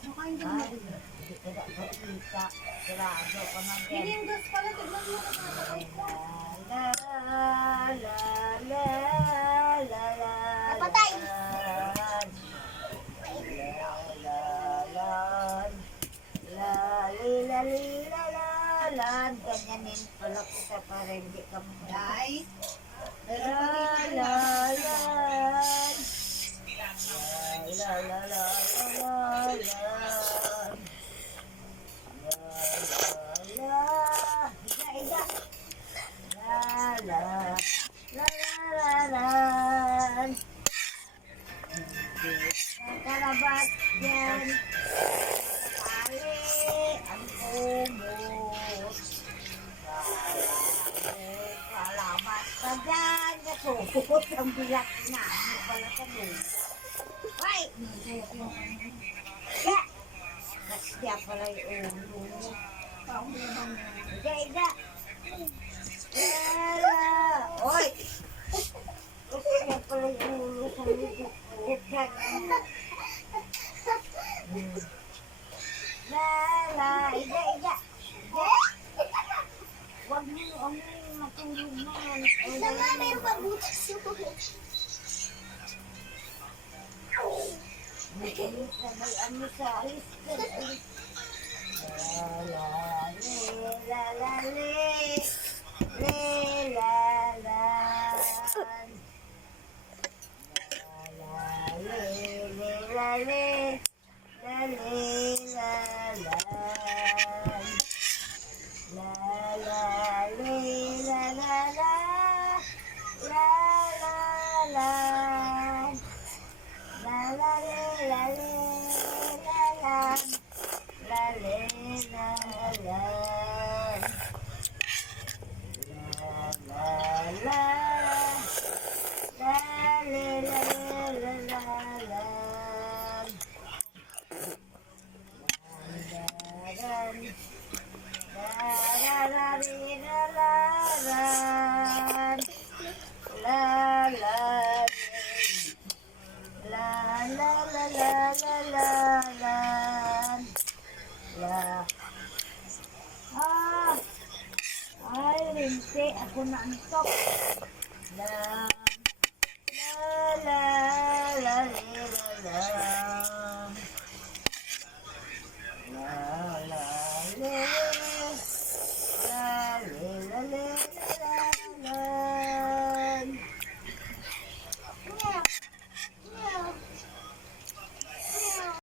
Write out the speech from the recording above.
Ay, hindi ka na makita. Sarado ka ng yan. Hinindos pala, tignan mo ka sa La la la la la. Napatay! Ganyanin pala kita para hindi ka Day. la la la la la la kalabat yan tali ang kumot kalabat ka dyan nasukot ang biyak na ano pala ka doon ay ya kasya pala yung ulo Ida oy kasya pala yung ulo sa likod La, Ida. Huwag mo matulog na yan. Sama na yung pabutas mo. May ano sa alis ka. Ay, rinse. Ako na antok. La, la, la, la, la, la.